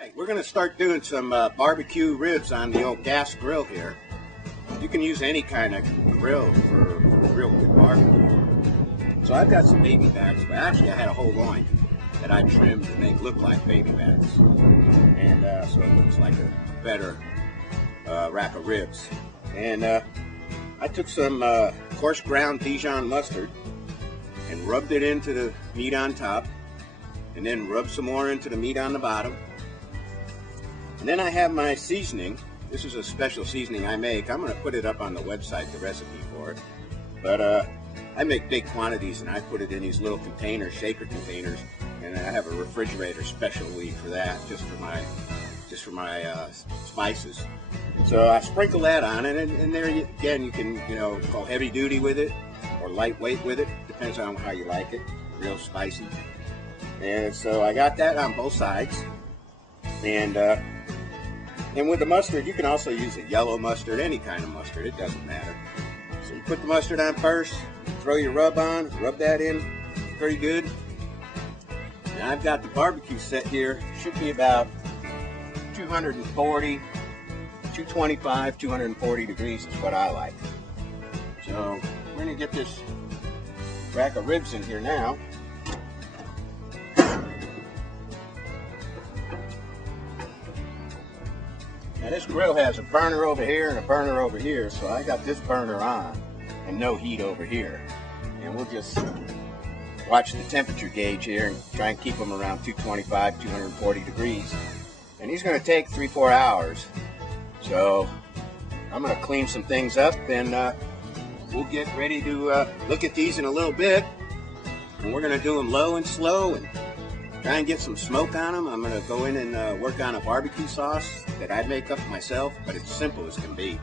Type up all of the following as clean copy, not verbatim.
Hey, we're going to start doing some barbecue ribs on the old gas grill here. You can use any kind of grill for real good barbecue. So I've got some baby backs, but actually I had a whole loin that I trimmed to make look like baby backs. And so it looks like a better rack of ribs. And I took some coarse ground Dijon mustard and rubbed it into the meat on top, and then rubbed some more into the meat on the bottom. And then I have my seasoning. This is a special seasoning I make. I'm going to put it up on the website, the recipe for it. But I make big quantities, and I put it in these little containers, shaker containers, and I have a refrigerator specially for that, just for my spices. So I sprinkle that on it, and there again you can go heavy duty with it or lightweight with it, depends on how you like it, real spicy. And so I got that on both sides. And with the mustard, you can also use a yellow mustard, any kind of mustard, it doesn't matter. So you put the mustard on first, throw your rub on, rub that in pretty good. And I've got the barbecue set here, should be about 225, 240 degrees is what I like. So we're gonna get this rack of ribs in here now. Now this grill has a burner over here and a burner over here, so I got this burner on and no heat over here. And we'll just watch the temperature gauge here and try and keep them around 225, 240 degrees. And these are going to take 3-4 hours. So I'm going to clean some things up, and we'll get ready to look at these in a little bit. And we're going to do them low and slow and try and get some smoke on them. I'm going to go in and work on a barbecue sauce that I make up myself, but it's simple as can be.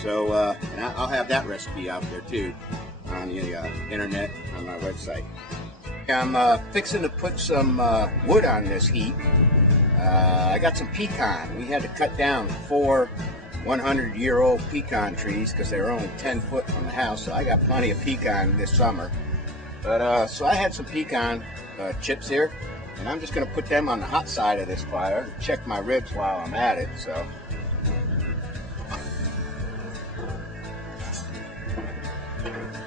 So, and I'll have that recipe out there too on the internet, on my website. I'm fixing to put some wood on this heat. I got some pecan. We had to cut down 4 100-year-old pecan trees because they were only 10 foot from the house, so I got plenty of pecan this summer. But so I had some pecan chips here, and I'm just going to put them on the hot side of this fire and check my ribs while I'm at it. So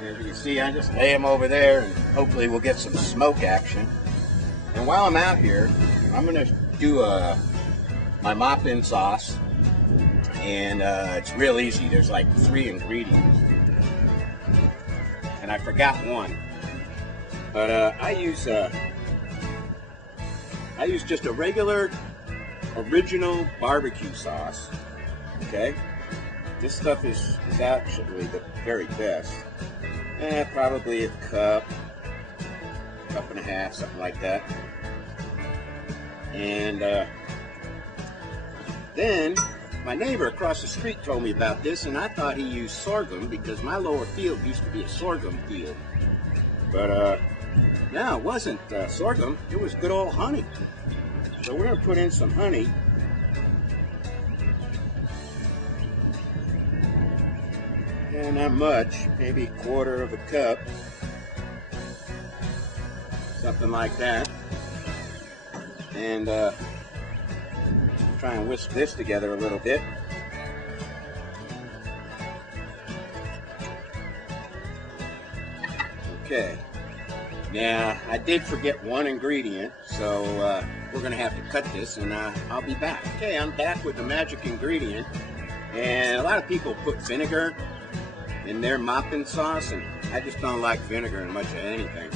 as you can see, I just lay them over there, and hopefully we'll get some smoke action. And while I'm out here, I'm going to do my mop-in sauce, and it's real easy. There's like 3 ingredients, and I forgot one. But I use just a regular, original barbecue sauce. Okay, this stuff is actually the very best. Probably a cup and a half, something like that. And then my neighbor across the street told me about this, and I thought he used sorghum because my lower field used to be a sorghum field. But no, it wasn't sorghum, it was good old honey. So we're going to put in some honey. And not much, maybe 1/4 of a cup. Something like that. And try and whisk this together a little bit. Okay. Now, I did forget one ingredient, so we're going to have to cut this, and I'll be back. Okay, I'm back with the magic ingredient, and a lot of people put vinegar in their mop-in sauce, and I just don't like vinegar in much of anything.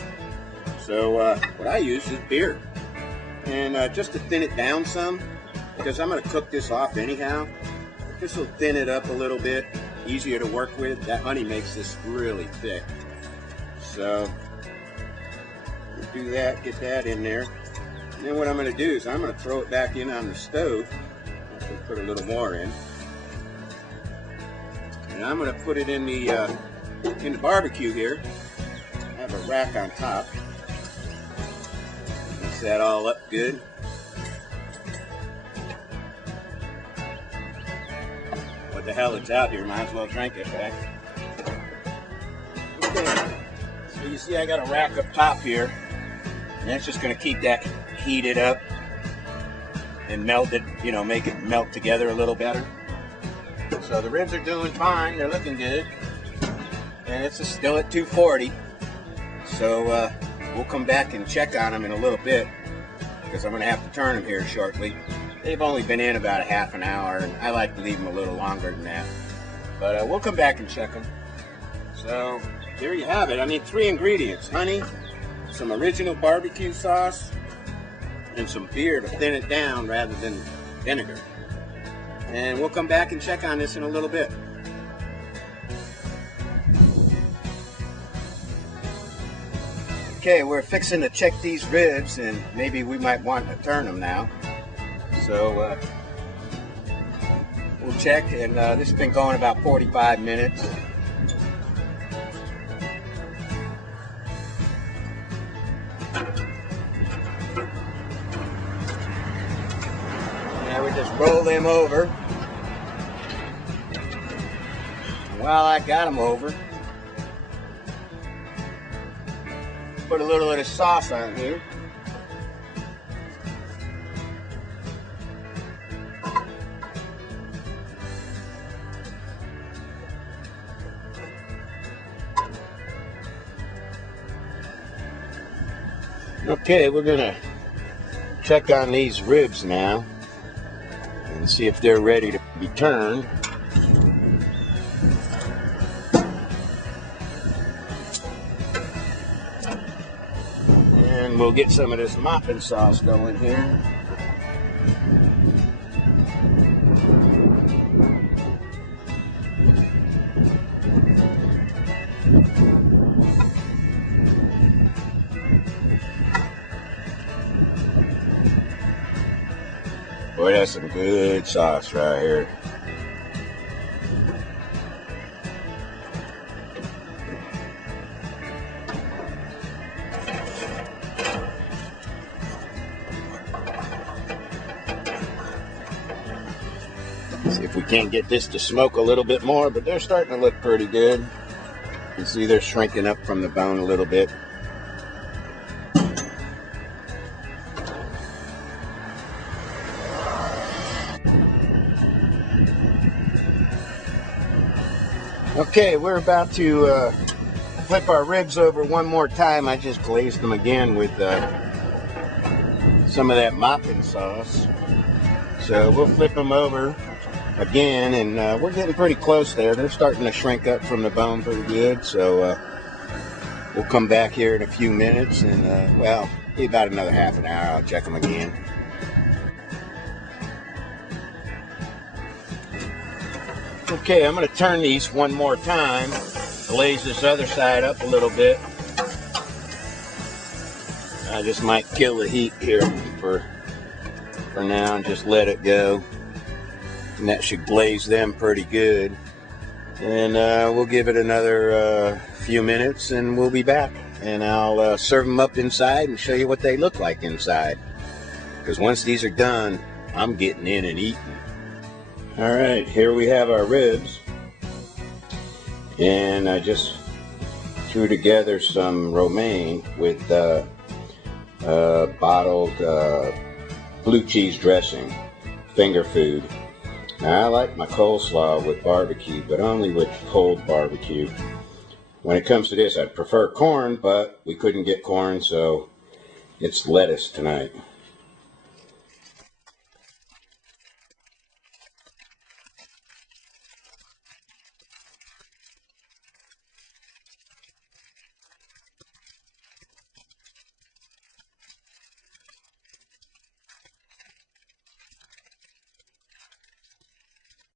So what I use is beer, and just to thin it down some, because I'm going to cook this off anyhow, this will thin it up a little bit, easier to work with. That honey makes this really thick. So do that, get that in there. And then what I'm going to do is I'm going to throw it back in on the stove. I'll put a little more in. And I'm going to put it in the barbecue here. I have a rack on top. Mix that all up good. What the hell, it's out here, might as well drink it, right? Okay. So you see I got a rack up top here. And that's just going to keep that heated up. and melt it, you know, make it melt together a little better. So the ribs are doing fine, they're looking good, and it's still at 240. So we'll come back and check on them in a little bit, because I'm going to have to turn them here shortly. They've only been in about a half an hour, and I like to leave them a little longer than that. But we'll come back and check them. So there you have it. I need 3 ingredients: honey, some original barbecue sauce, and some beer to thin it down rather than vinegar. And we'll come back and check on this in a little bit. Okay, we're fixing to check these ribs, and maybe we might want to turn them now. So we'll check, and this has been going about 45 minutes. Now we just roll them over. While I got them over, put a little bit of sauce on here. Okay, we're gonna check on these ribs now and see if they're ready to be turned. And we'll get some of this mopping sauce going here. Boy, that's some good sauce right here. See if we can't get this to smoke a little bit more, but they're starting to look pretty good. You can see they're shrinking up from the bone a little bit. Okay, we're about to flip our ribs over one more time. I just glazed them again with some of that mopping sauce. So we'll flip them over again, and we're getting pretty close there. They're starting to shrink up from the bone pretty good. So we'll come back here in a few minutes, and well, be about another half an hour. I'll check them again. Okay, I'm going to turn these one more time, glaze this other side up a little bit. I just might kill the heat here for now and just let it go. And that should glaze them pretty good. And we'll give it another few minutes and we'll be back. And I'll serve them up inside and show you what they look like inside. Because once these are done, I'm getting in and eating. Alright, here we have our ribs, and I just threw together some romaine with bottled blue cheese dressing, finger food. Now I like my coleslaw with barbecue, but only with cold barbecue. When it comes to this, I'd prefer corn, but we couldn't get corn, so it's lettuce tonight.